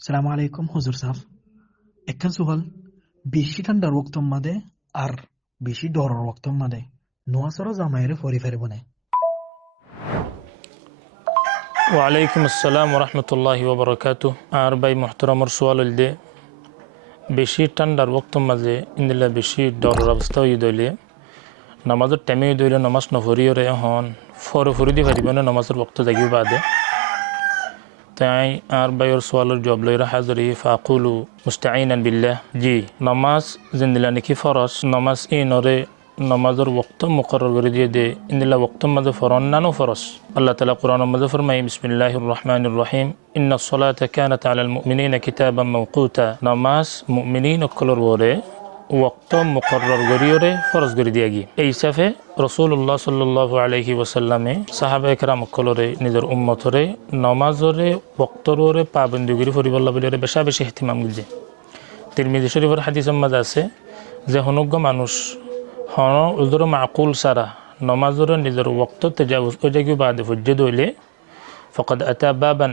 সালাম আলাইকুম হুজুর সাহেব। একখান সুহাল বেশি ঠান্ডার ওক্তম মাদে আর বেশি ডরের ওক্তম মাদে নোয়াসর জামাইরে ফরি ফেরে বনে। ওয়ালাইকুম আসসালাম রহমতুল্লাহি ওবরাকাতু। আর ভাই মোহতরমর সোয়াল দে বেশি ঠান্ডার ওক্তম মাঝে ইন্দিল্লা বেশি ডরের অবস্থা হয়ে দইলে নামাজের টাইমে দইলে নামাজ নফরিয়রে হন ফরি দি পারিব না নামাজের বক্ত জাগিও বাদে। তাই আর ভাইয়ের সোয়ালের জবাব লইরা হাজরি ফাকুলু মুস্তাঈনান বিল্লাহ। জি, নামাজ জিন্দিলা নাকি ফরজ, নামাজ নরে নামাজের ওক্ত মুকরর করে দিয়ে দে ইন্দিল্লা ওক্তর মাঝে ফরন নানো ফরজ। আল্লাহ তাআলা কোরআনের মাঝে ফরমায় বিসমিল্লাহির রহমানির রহিম ইন্নাস সালাতা কানাত আলাল মুমিনিনা কিতাবাম মাওকুতা। নামাজ মুমিনিন অকলর ওরে ওক্ত মুকরর করিয়রে ফরজ করে দিয়া গি। এই হিসাবে রসুল্লাহ সাল্লাল্লাহু আলাইহি ওয়াসাল্লামে সাহাবা একরাম অকলরে নিজের উম্মতরে নমাজরে ওক্তরে পাবন্দি করে ফরিবল্লাহ বলে বেশা বেশি ইহতিমাম গিলছে। তিরমিজি শরীফের হাদিসের মাঝে আছে যে হনুজ্ঞ মানুষ হন উজর মাকুল সারা নমাজরে নিজের ওক্ত তেজাউজ ও জায়গা বাদে ফুজ্জে দইলে ফকাদ আতা বাবান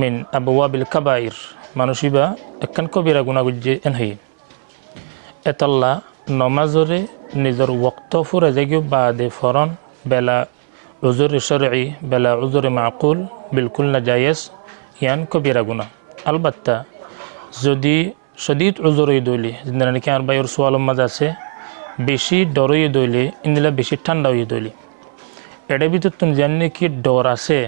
মিন আবওয়াবিল কাবাইর মানুষিবা একখান কবিরা গুণা গুজ্জে এন হই এতাল্লা নমাজরে নিজের ওক্ত ফুরে জায়গা বাদে ফরন বেলা উজুর শরঈ বেলা উজুর মাকুল বিলকুল না জায়েজ ইয়ান কবিরা গুণা। আলবাত্তা যদি শদীদ উজুরই দইলে যেন নাকি আর বাইর সোয়ালম মাঝে আছে বেশি ডরই দইলে ইন্দিলা বেশি ঠান্ডা হয়ে দইলে এটার ভিতর তুমি জানি কি ডর আছে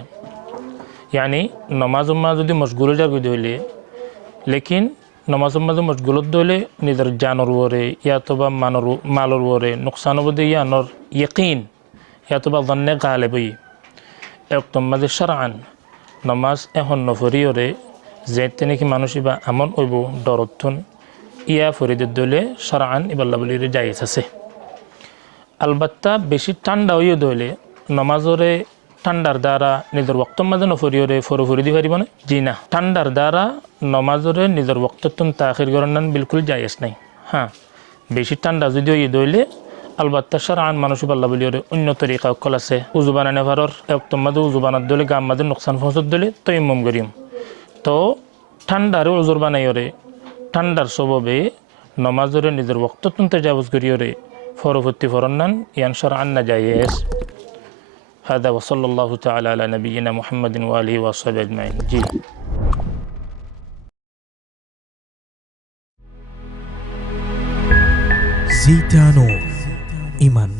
ইয়ানি নমাজ যদি মশগুল যাবে দইলে লেকিন নমাজের মাঝে মশগুলত দইলে নিজের জানর ওরে ইয়াতবা মালর ওরে নোকসান বোধে ইয়ানর ইয়কিন ইয়াতবা জন্নে গালে বই একদম মাঝে সারান নমাজ এখন নফরি ওরে যেতে নাকি মানুষই বা আমন ওইব ডরথন ইয়া ফরিদের দইলে সারান ইবাল্লা বলির জায়েজ আছে। আলবাত্তা বেশি ঠান্ডা হইও দইলে নমাজরে ঠান্ডার দ্বারা নিজের ওক্তর মাঝে নফরিওরে ফরি দি পারিব না। জি না, ঠান্ডার দ্বারা নমাজরে নিজের ওক্তন তাখির করার বিলকুল জায়েজ নাই। হ্যাঁ, বেশি ঠান্ডা যদি হইয়ে দইলে আলবাত্তা সারান মানুষ পাল্লা বলিওরে অন্য তরিকা অকল আছে। উজু বানানে ভারর একদম মাঝে উজু বানার দলে গাম মাঝে নোকসান পৌঁছত দলে তৈমম করিম। তো ঠান্ডারে উজুর বানাইরে ঠান্ডার স্বভাবে নমাজরে নিজের ওক্তন তেজাউজ করিওরে ফরফত্তি ফরন্নান ইয়ান সারান না জায়েজ। هذا وصلى الله تعالى على نبينا محمد وآله وصحبه أجمعين. জি জিটানো ইমান